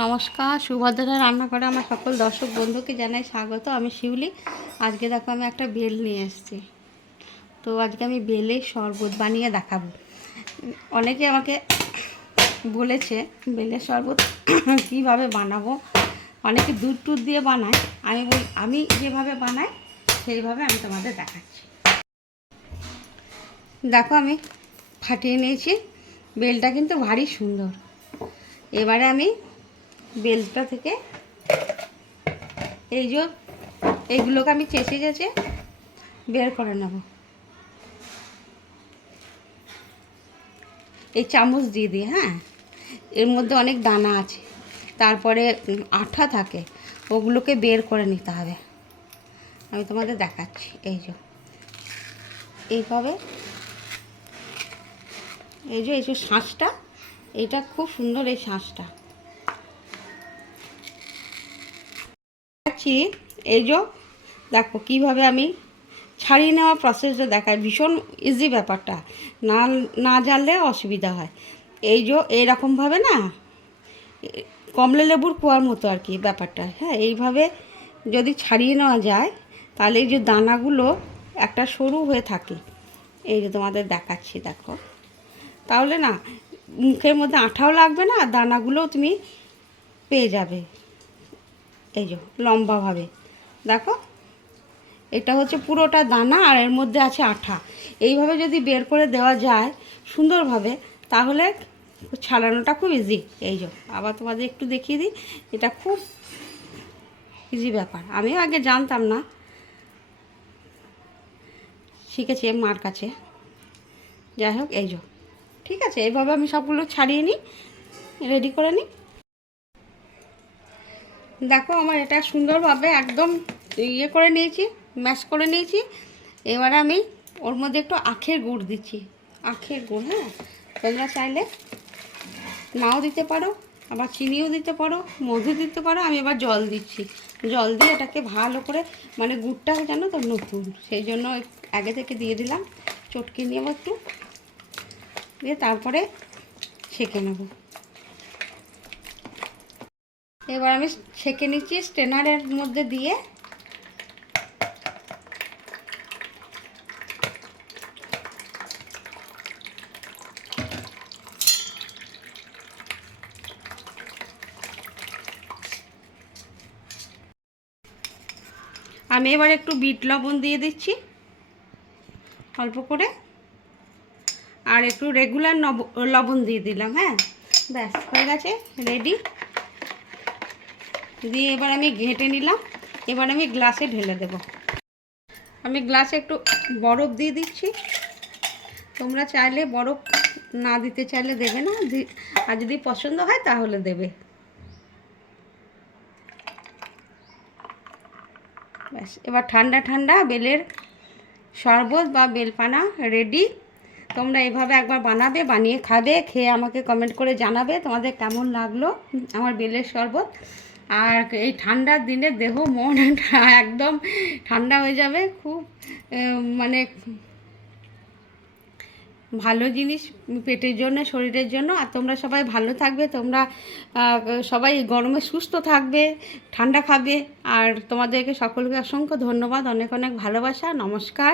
নমস্কার, সুভদ্রা রান্নাঘরে আমার সকল দর্শক বন্ধুকে জানাই স্বাগত। আমি শিউলি। আজকে দেখো আমি একটা বেল নিয়ে এসেছি। তো আজকে আমি বেলের শরবত বানিয়ে দেখাবো। অনেকে আমাকে বলেছে বেলের শরবত কীভাবে বানাবো, অনেকে দুধ টুধ দিয়ে বানায়। আমি যেভাবে বানাই সেইভাবে আমি তোমাদের দেখাচ্ছি। দেখো আমি ফাটিয়ে নিয়েছি। বেলটা কিন্তু ভারী সুন্দর। এবারে আমি বেলটা থেকে এইগুলোকে আমি চেঁচে চেঁচে বের করে নেব। এই চামচ দিয়ে দিয়ে, হ্যাঁ, এর মধ্যে অনেক দানা আছে, তারপরে আঠা থাকে, ওগুলোকে বের করে নিতে হবে। আমি তোমাদের দেখাচ্ছি। এইভাবে এই যে শাঁসটা, এটা খুব সুন্দর। এই শাঁসটা দেখো কীভাবে আমি ছাড়িয়ে নেওয়ার প্রসেসটা দেখায়। ভীষণ ইজি ব্যাপারটা, না না জানলে অসুবিধা হয়। এইরকমভাবে না, কমলা লেবুর কোয়ার মতো আর কি ব্যাপারটা। হ্যাঁ, এইভাবে যদি ছাড়িয়ে নেওয়া যায় তাহলে এই যে দানাগুলো একটা সরু হয়ে থাকে। এই যে তোমাদের দেখাচ্ছি, দেখো, তাহলে না মুখের মধ্যে আঠাও লাগবে না, আর দানাগুলোও তুমি পেয়ে যাবে। এই যে লম্বাভাবে দেখো, এটা হচ্ছে পুরোটা দানা আর এর মধ্যে আছে আঠা। এইভাবে যদি বের করে দেওয়া যায় সুন্দরভাবে, তাহলে ছাড়ানোটা খুব ইজি। আবার তোমাদের একটু দেখিয়ে দিই, এটা খুব ইজি ব্যাপার। আমিও আগে জানতাম না, শিখেছি মার কাছে। যাই হোক, ঠিক আছে, এইভাবে আমি সবগুলো ছাড়িয়ে নিই, রেডি করে নিই। দেখো আমার এটা সুন্দরভাবে একদম করে নিয়েছি, ম্যাশ করে নিয়েছি। এবারে আমি ওর মধ্যে একটু আখের গুড় দিচ্ছি। আখের গুড়, হ্যাঁ, তোমরা চাইলে নাও দিতে পারো, আবার চিনিও দিতে পারো, মধু দিতে পারো। আমি এবার জল দিচ্ছি। জল দিয়ে এটাকে ভালো করে, মানে গুড়টা জানো তো নতুন, সেই জন্য আগে থেকে দিয়ে দিলাম। চটকে নিয়ে একটু দিয়ে তারপরে ছেঁকে নেব। এবার আমি ছেঁকে নিচ্ছি স্ট্রেনারের মধ্যে দিয়ে। আমি এবার একটু বিট লবণ দিয়ে দিচ্ছি অল্প করে, আর একটু রেগুলার লবণ দিয়ে দিলাম। হ্যাঁ, ব্যাস হয়ে গেছে, রেডি। দিয়ে এবার আমি ঘেঁটে নিলাম। এবার আমি গ্লাসে ঢেলে দেব। আমি গ্লাসে একটু বরফ দিয়ে দিচ্ছি। তোমরা চাইলে বরফ না দিতে চাইলে দেবে না, আর যদি পছন্দ হয় তাহলে দেবে। ব্যাস, এবার ঠান্ডা ঠান্ডা বেলের শরবত বা বেলপানা রেডি। তোমরা এভাবে একবার বানাবে, বানিয়ে খাবে, খেয়ে আমাকে কমেন্ট করে জানাবে তোমাদের কেমন লাগলো আমার বেলের শরবত। আর এই ঠান্ডার দিনে দেহ মন একদম ঠান্ডা হয়ে যাবে। খুব মানে ভালো জিনিস পেটের জন্য, শরীরের জন্য। আর তোমরা সবাই ভালো থাকবে, তোমরা সবাই গরমে সুস্থ থাকবে, ঠান্ডা খাবে। আর তোমাদেরকে সকলকে অসংখ্য ধন্যবাদ, অনেক অনেক ভালোবাসা। নমস্কার।